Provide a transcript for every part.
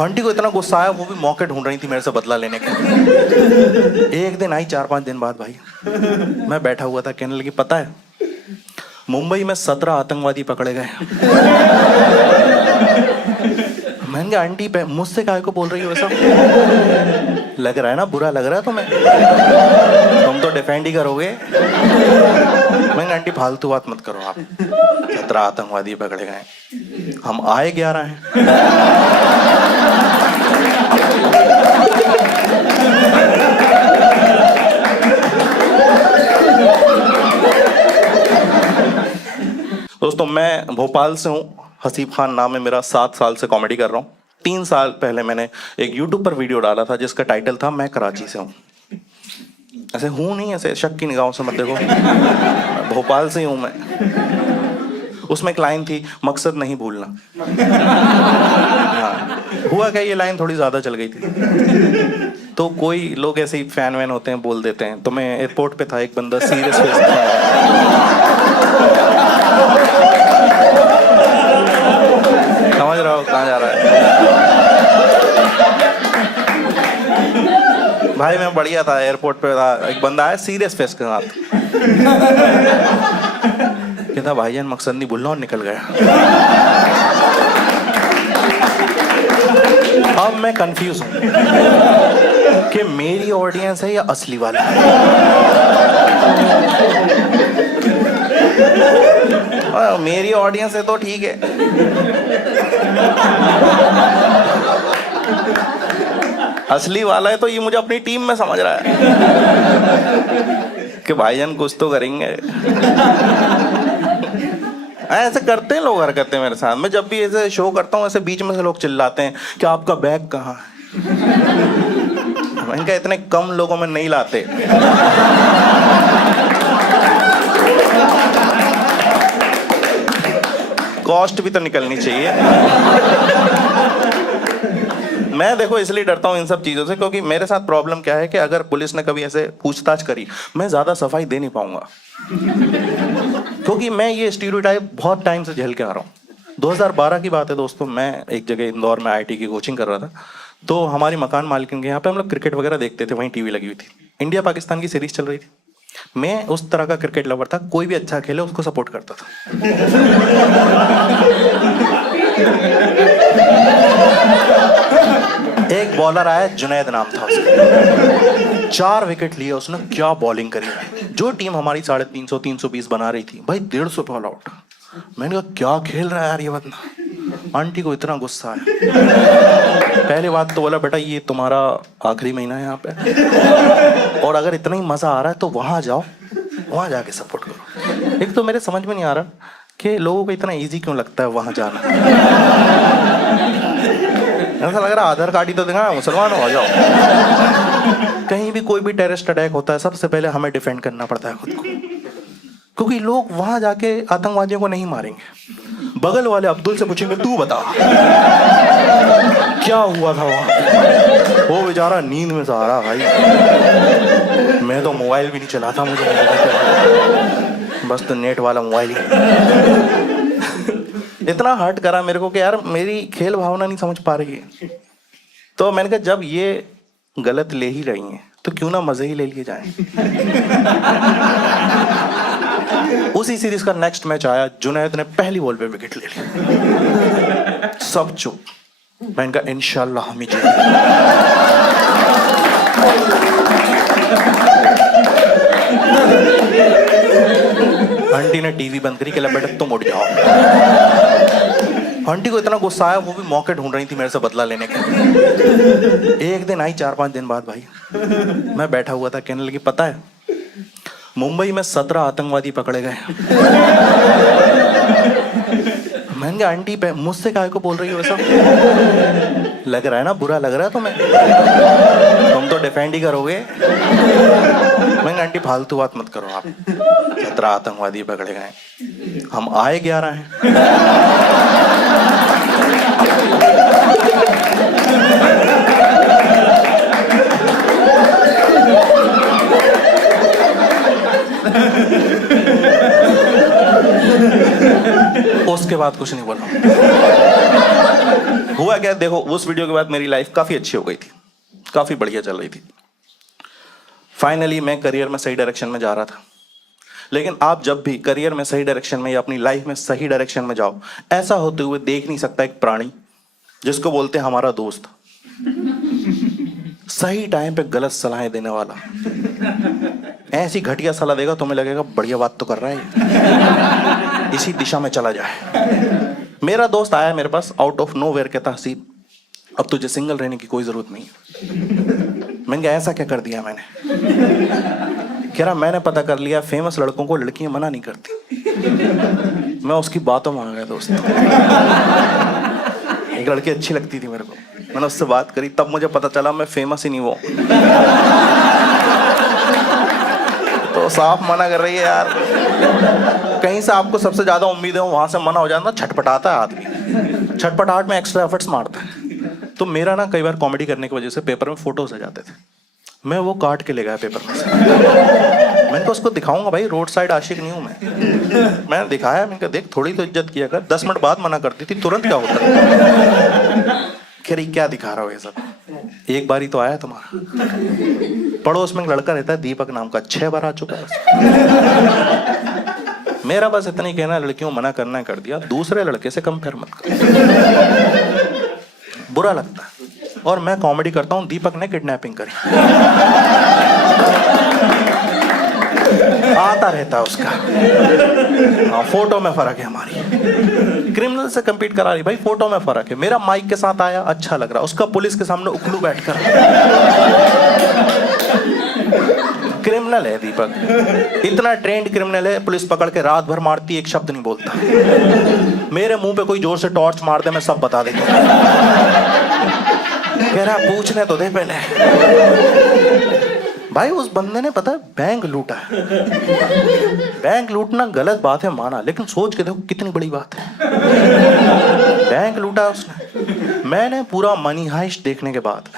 Aunty को इतना गुस्सा आया, वो भी मौके ढूंढ रही थी मेरे से बदला लेने का। एक दिन आई 4-5 दिन बाद भाई, मैं बैठा हुआ था, कहने लगी पता है मुंबई में 17 आतंकवादी पकड़े गए। मैंने कहा आंटी मुझसे काहे को बोल रही हो ऐसा? लग रहा है ना, बुरा लग रहा है तुम्हें? तुम तो डिफेंड ही करोगे। मैंने कहा आंटी फालतू बात मत करो आप, 17 आतंकवादी पकड़े गए, हम आए 11 हैं। दोस्तों मैं भोपाल से हूँ, हसीब खान नाम है मेरा, 7 साल से कॉमेडी कर रहा हूँ। 3 साल पहले मैंने एक यूट्यूब पर वीडियो डाला था जिसका टाइटल था मैं कराची से हूँ। ऐसे हूँ नहीं, ऐसे शक की निगाहों से मत देखो, भोपाल से ही हूँ मैं। उसमें एक लाइन थी, मकसद नहीं भूलना। हाँ, हुआ क्या, ये लाइन थोड़ी ज़्यादा चल गई थी, तो कोई लोग ऐसे ही फैन वैन होते हैं, बोल देते हैं। तो मैं एयरपोर्ट पे था, एक बंदा सीरियस फेस समझ रहा हो कहाँ जा रहा है भाई। मैं बढ़िया था, एयरपोर्ट पे था, एक बंदा आया सीरियस फेस के साथ, कहता भाईजान मकसद नहीं भूलना, और निकल गया। अब मैं कंफ्यूज हूं कि मेरी ऑडियंस है या असली वाला। मेरी ऑडियंस है तो ठीक है, असली वाला है तो ये मुझे अपनी टीम में समझ रहा है कि भाईजान कुछ तो करेंगे। ऐसे करते हैं लोग, हरकतें मेरे साथ। मैं जब भी ऐसे शो करता हूँ, ऐसे बीच में से लोग चिल्लाते हैं कि आपका बैग कहाँ है। इनका इतने कम लोगों में नहीं लाते। कॉस्ट भी तो निकलनी चाहिए। मैं देखो इसलिए डरता हूँ इन सब चीज़ों से, क्योंकि मेरे साथ प्रॉब्लम क्या है कि अगर पुलिस ने कभी ऐसे पूछताछ करी, मैं ज़्यादा सफाई दे नहीं पाऊंगा, क्योंकि मैं ये स्टीरियोटाइप बहुत टाइम से झेल के आ रहा हूँ। 2012 की बात है दोस्तों, मैं एक जगह इंदौर में IIT की कोचिंग कर रहा था। तो हमारी मकान मालिकिन के यहाँ पे हम लोग क्रिकेट वगैरह देखते थे, वहीं टीवी लगी हुई थी, इंडिया पाकिस्तान की सीरीज चल रही थी। मैं उस तरह का क्रिकेट लवर था, कोई भी अच्छा खेले उसको सपोर्ट करता था। एक बॉलर आया, जुनैद नाम था उसका, 4 विकेट लिए उसने, क्या बॉलिंग करी। जो टीम हमारी 350 320 बना रही थी, भाई 150 पे ऑल आउट। मैंने कहा क्या खेल रहा है यार ये बंदा। आंटी को इतना गुस्सा है, पहली बात तो बोला बेटा ये तुम्हारा आखिरी महीना है यहाँ पे, और अगर इतना ही मजा आ रहा है तो वहां जाओ, वहां जाके सपोर्ट करो। एक तो मेरे समझ में नहीं आ रहा कि लोगों को इतना इजी क्यों लगता है वहां जाना। ऐसा लग रहा है आधार कार्ड ही तो दिखा, मुसलमान हो जाओ। कहीं भी कोई भी टेररिस्ट अटैक होता है, सबसे पहले हमें डिफेंड करना पड़ता है खुद को, क्योंकि लोग वहां जाके आतंकवादियों को नहीं मारेंगे। बगल वाले अब्दुल से पूछेंगे तू बता क्या हुआ था वहां। वो बेचारा नींद में सहारा भाई, मैं तो मोबाइल भी नहीं चलाता, मुझे बस तो नेट वाला मोबाइल ही। इतना हर्ट करा मेरे को कि यार मेरी खेल भावना नहीं समझ पा रही है। तो मैंने कहा जब ये गलत ले ही रही हैं तो क्यों ना मजे ही ले लिए जाएं। उसी सीरीज का नेक्स्ट मैच आया, जुनैद ने पहली बॉल पे विकेट ले ली, सब चुप। मैंने कहा इंशाल्लाह हम ही जीतेंगे। आंटी ने टीवी बंद करी, कहला बेटा तुम उठ जाओ। आंटी को इतना गुस्सा आया, वो भी मौके ढूंढ रही थी मेरे से बदला लेने का। एक दिन आई 4-5 दिन बाद भाई, मैं बैठा हुआ था, कहने लगी पता है मुंबई में 17 आतंकवादी पकड़े गए। मैंने कहा आंटी मुझसे काहे को बोल रही हो ऐसा? लग रहा है ना, बुरा लग रहा है तुम्हें? तुम तो डिफेंड ही करोगे। मैंने कहा आंटी फालतू बात मत करो आप, 17 आतंकवादी पकड़े गए, हम आए 11 हैं। उसके बाद कुछ नहीं बोला। हुआ क्या, देखो उस वीडियो के बाद मेरी लाइफ काफी अच्छी हो गई थी, काफी बढ़िया चल रही थी। फाइनली मैं करियर में सही डायरेक्शन में जा रहा था। लेकिन आप जब भी करियर में सही डायरेक्शन में या अपनी लाइफ में सही डायरेक्शन में जाओ, ऐसा होते हुए देख नहीं सकता एक प्राणी जिसको बोलते हैं हमारा दोस्त, सही टाइम पे गलत सलाहें देने वाला। ऐसी घटिया सलाह देगा तुम्हें लगेगा बढ़िया बात तो कर रहा है, इसी दिशा में चला जाए। मेरा दोस्त आया मेरे पास आउट ऑफ नोवेयर, कहता हसीब अब तुझे सिंगल रहने की कोई जरूरत नहीं है। मैंने कहा ऐसा क्या कर दिया मैंने? कह रहा मैंने पता कर लिया फेमस लड़कों को लड़कियां मना नहीं करती। मैं उसकी बातों में आ गया दोस्त। एक लड़की अच्छी लगती थी मेरे को, मैंने उससे बात करी, तब मुझे पता चला मैं फेमस ही नहीं वो तो साफ मना कर रही है यार। कहीं से आपको सबसे ज्यादा उम्मीद है वहां से मना हो जाता, छटपटाता है आदमी, छटपटाहट में एक्स्ट्रा एफर्ट्स मारता है। तो मेरा ना कई बार कॉमेडी करने की वजह से पेपर में फोटोज आ जाते थे, मैं वो काट के ले गया पेपर में से। मैंने कहा उसको दिखाऊंगा भाई, रोड साइड आशिक नहीं हूं मैंने दिखाया, मैंने कहा देख थोड़ी तो इज्जत किया कर, 10 मिनट बाद मना करती थी, तुरंत क्या होता है? कह रही क्या दिखा रहा हो ये सब, एक बार ही तो आया तुम्हारा। पड़ोस में एक लड़का रहता है दीपक नाम का, 6 बार आ चुका है। मेरा बस इतना ही कहना, लड़कियों मना करना कर दिया, दूसरे लड़के से कंपेयर मत कर, बुरा लगता है। और मैं कॉमेडी करता हूं, दीपक ने किडनैपिंग करी, आता रहता है उसका। हाँ, फोटो में फर्क है हमारी, क्रिमिनल से compete करा रही भाई, फोटो में फर्क है। मेरा माइक के साथ आया अच्छा लग रहा, उसका पुलिस के सामने उखलू बैठकर। क्रिमिनल है दीपक, इतना ट्रेंड क्रिमिनल है, पुलिस पकड़ के रात भर मारती, एक शब्द नहीं बोलता। मेरे मुंह पे कोई जोर से टॉर्च मार दे, मैं सब बता देता। कह रहा पूछने तो दे पहले। भाई उस बंदे ने पता है बैंक लूटा है। बैंक लूटना गलत बात है माना, लेकिन सोच के देखो कितनी बड़ी बात है। बैंक लूटा उसने। मैंने पूरा मनी हाइस्ट देखने के बाद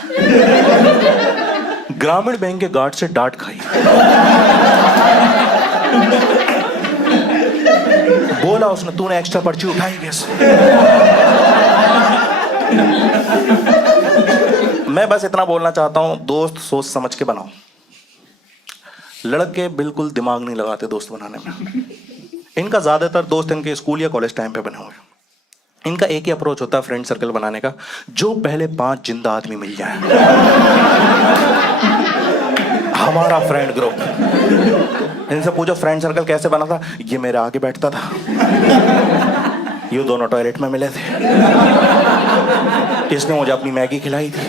ग्रामीण बैंक के गार्ड से डांट खाई। बोला उसने तूने एक्स्ट्रा पर्ची उठाई कैसे? मैं बस इतना बोलना चाहता हूं, दोस्त सोच समझ के बनाओ। लड़के बिल्कुल दिमाग नहीं लगाते दोस्त बनाने में। इनका ज्यादातर दोस्त इनके स्कूल या कॉलेज टाइम पे बने हुए। इनका एक ही अप्रोच होता है फ्रेंड सर्कल बनाने का, जो पहले 5 जिंदा आदमी मिल जाए हमारा फ्रेंड ग्रुप। इनसे पूछो फ्रेंड सर्कल कैसे बना था, ये मेरे आगे बैठता था, ये दोनों टॉयलेट में मिले थे, इसने मुझे अपनी मैगी खिलाई थी।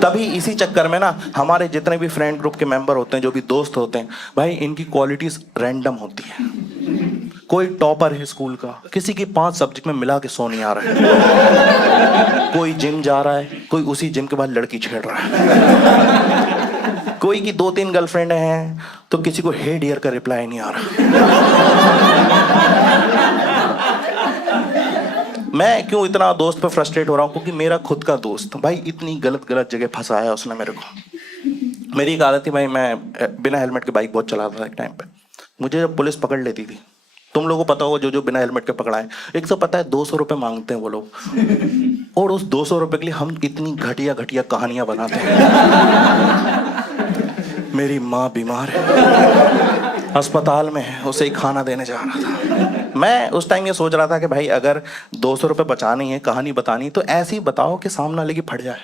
तभी इसी चक्कर में ना हमारे जितने भी फ्रेंड ग्रुप के मेंबर होते हैं, जो भी दोस्त होते हैं भाई, इनकी क्वालिटीज रैंडम होती है। कोई टॉपर है स्कूल का, किसी की 5 सब्जेक्ट में मिला के 100 नहीं आ रहा है। कोई जिम जा रहा है, कोई उसी जिम के बाद लड़की छेड़ रहा है। कोई की 2-3 गर्लफ्रेंड हैं तो किसी को हे डियर का रिप्लाई नहीं आ रहा। मैं क्यों इतना दोस्त पे फ्रस्ट्रेट हो रहा हूँ? क्योंकि मेरा खुद का दोस्त भाई इतनी गलत गलत जगह फंसाया उसने मेरे को। मेरी एक आदत थी भाई, मैं बिना हेलमेट के बाइक बहुत चलाता था एक टाइम पे। मुझे जब पुलिस पकड़ लेती थी, तुम लोगों को पता होगा जो जो बिना हेलमेट के पकड़ाए, एक तो पता है 200 रुपये मांगते हैं वो लोग, और उस 200 रुपये के लिए हम इतनी घटिया घटिया कहानियां बनाते हैं। मेरी माँ बीमार है, अस्पताल में है, उसे ही खाना देने जा रहा था। मैं उस टाइम ये सोच रहा था कि भाई अगर 200 रुपये बचानी है, कहानी बतानी, तो ऐसी बताओ कि सामने वाले की फट जाए।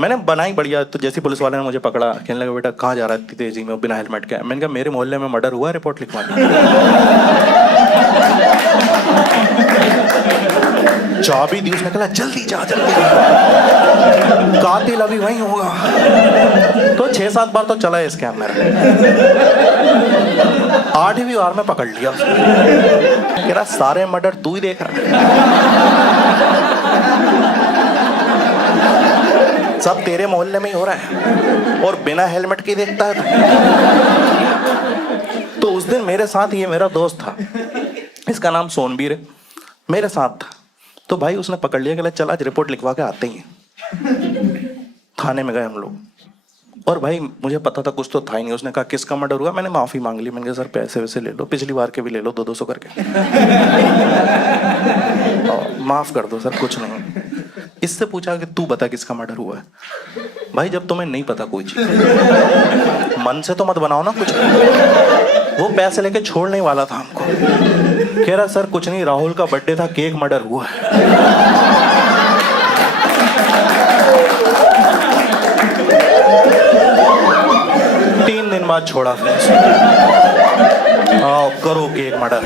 मैंने बनाई बढ़िया। तो जैसे पुलिस वाले ने मुझे पकड़ा, कहने लगा बेटा कहाँ जा रहा है इतनी तेजी में बिना हेलमेट के? मैंने कहा मेरे मोहल्ले में मर्डर हुआ, रिपोर्ट लिखवानी। चाबी दी उसने, कहा जल्दी जा जल्दी, कातिल अभी वहीं होगा। तो 6-7 बार तो चला है स्कैम मेरा। 8वीं बार में पकड़ लिया। कह रहा सारे मर्डर तू ही देख रहा है, सब तेरे मोहल्ले में ही हो रहा है और बिना हेलमेट के देखता है। तो उस दिन मेरे साथ ये मेरा दोस्त था, इसका नाम सोनबीर है, मेरे साथ था। तो भाई उसने पकड़ लिया, कहला चल आज रिपोर्ट लिखवा के आते ही। थाने में गए हम लोग, और भाई मुझे पता था कुछ तो था ही नहीं। उसने कहा किसका मर्डर हुआ, मैंने माफी मांग ली। मैंने कहा सर पैसे वैसे ले लो, पिछली बार के भी ले लो 200-200 करके। माफ कर दो सर, कुछ नहीं। इससे पूछा कि तू बता किसका मर्डर हुआ है। भाई जब तुम्हें नहीं पता कोई चीज, मन से तो मत बनाओ ना कुछ। वो पैसे लेके छोड़ने वाला था हमको, कह रहा सर कुछ नहीं, राहुल का बर्थडे था, केक मर्डर हुआ है। 3 दिन बाद छोड़ा फिर। आओ करो केक मर्डर।